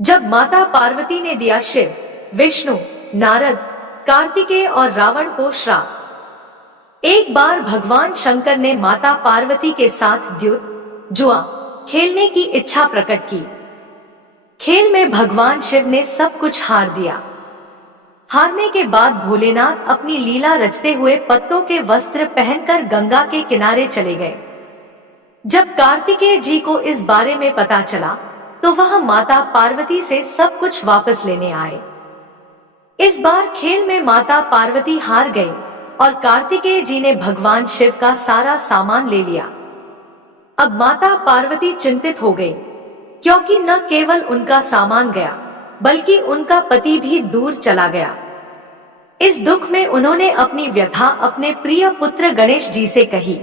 जब माता पार्वती ने दिया शिव, विष्णु, नारद, कार्तिकेय और रावण को श्राप। एक बार भगवान शंकर ने माता पार्वती के साथ द्यूत जुआ खेलने की इच्छा प्रकट की। खेल में भगवान शिव ने सब कुछ हार दिया। हारने के बाद भोलेनाथ अपनी लीला रचते हुए पत्तों के वस्त्र पहनकर गंगा के किनारे चले गए। जब कार्तिकेय जी को इस बारे में पता चला तो वह माता पार्वती से सब कुछ वापस लेने आए। इस बार खेल में माता पार्वती हार गई और कार्तिकेय जी ने भगवान शिव का सारा सामान ले लिया। अब माता पार्वती चिंतित हो गई, क्योंकि न केवल उनका सामान गया बल्कि उनका पति भी दूर चला गया। इस दुख में उन्होंने अपनी व्यथा अपने प्रिय पुत्र गणेश जी से कही।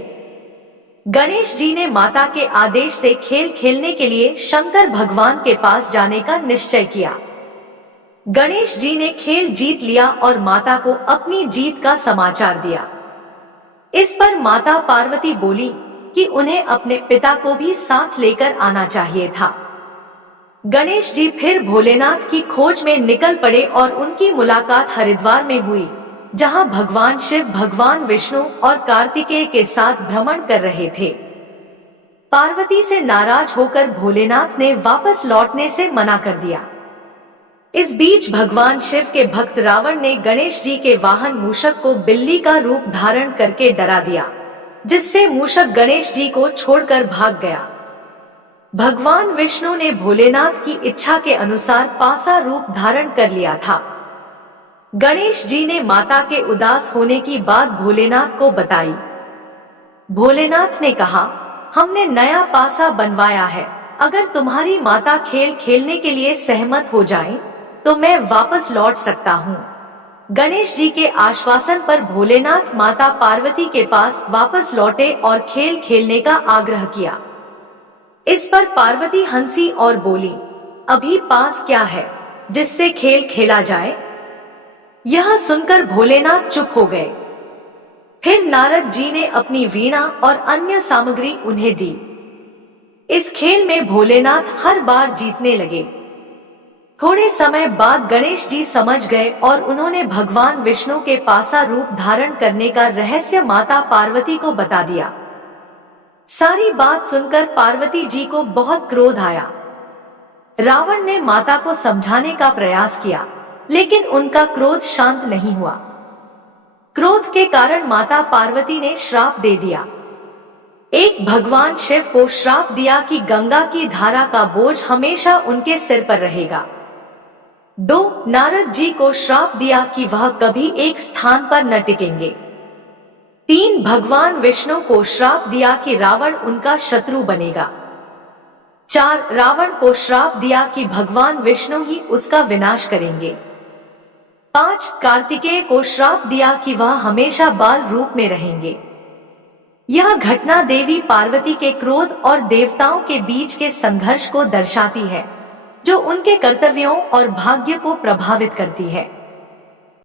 गणेश जी ने माता के आदेश से खेल खेलने के लिए शंकर भगवान के पास जाने का निश्चय किया। गणेश जी ने खेल जीत लिया और माता को अपनी जीत का समाचार दिया। इस पर माता पार्वती बोली कि उन्हें अपने पिता को भी साथ लेकर आना चाहिए था। गणेश जी फिर भोलेनाथ की खोज में निकल पड़े और उनकी मुलाकात हरिद्वार में हुई, जहां भगवान शिव भगवान विष्णु और कार्तिकेय के साथ भ्रमण कर रहे थे। पार्वती से नाराज होकर भोलेनाथ ने वापस लौटने से मना कर दिया। इस बीच भगवान शिव के भक्त रावण ने गणेश जी के वाहन मूषक को बिल्ली का रूप धारण करके डरा दिया, जिससे मूषक गणेश जी को छोड़कर भाग गया। भगवान विष्णु ने भोलेनाथ की इच्छा के अनुसार पासा रूप धारण कर लिया था। गणेश जी ने माता के उदास होने की बात भोलेनाथ को बताई। भोलेनाथ ने कहा, हमने नया पासा बनवाया है, अगर तुम्हारी माता खेल खेलने के लिए सहमत हो जाए तो मैं वापस लौट सकता हूँ। गणेश जी के आश्वासन पर भोलेनाथ माता पार्वती के पास वापस लौटे और खेल खेलने का आग्रह किया। इस पर पार्वती हंसी और बोली, अभी पास क्या है जिससे खेल खेला जाए। यह सुनकर भोलेनाथ चुप हो गए। फिर नारद जी ने अपनी वीणा और अन्य सामग्री उन्हें दी। इस खेल में भोलेनाथ हर बार जीतने लगे। थोड़े समय बाद गणेश जी समझ गए और उन्होंने भगवान विष्णु के पासा रूप धारण करने का रहस्य माता पार्वती को बता दिया। सारी बात सुनकर पार्वती जी को बहुत क्रोध आया। रावण ने माता को समझाने का प्रयास किया, लेकिन उनका क्रोध शांत नहीं हुआ। क्रोध के कारण माता पार्वती ने श्राप दे दिया। एक, भगवान शिव को श्राप दिया कि गंगा की धारा का बोझ हमेशा उनके सिर पर रहेगा। 2, नारद जी को श्राप दिया कि वह कभी एक स्थान पर न टिकेंगे। 3, भगवान विष्णु को श्राप दिया कि रावण उनका शत्रु बनेगा। 4, रावण को श्राप दिया कि भगवान विष्णु ही उसका विनाश करेंगे। 5, कार्तिकेय को श्राप दिया कि वह हमेशा बाल रूप में रहेंगे। यह घटना देवी पार्वती के क्रोध और देवताओं के बीच के संघर्ष को दर्शाती है, जो उनके कर्तव्यों और भाग्य को प्रभावित करती है।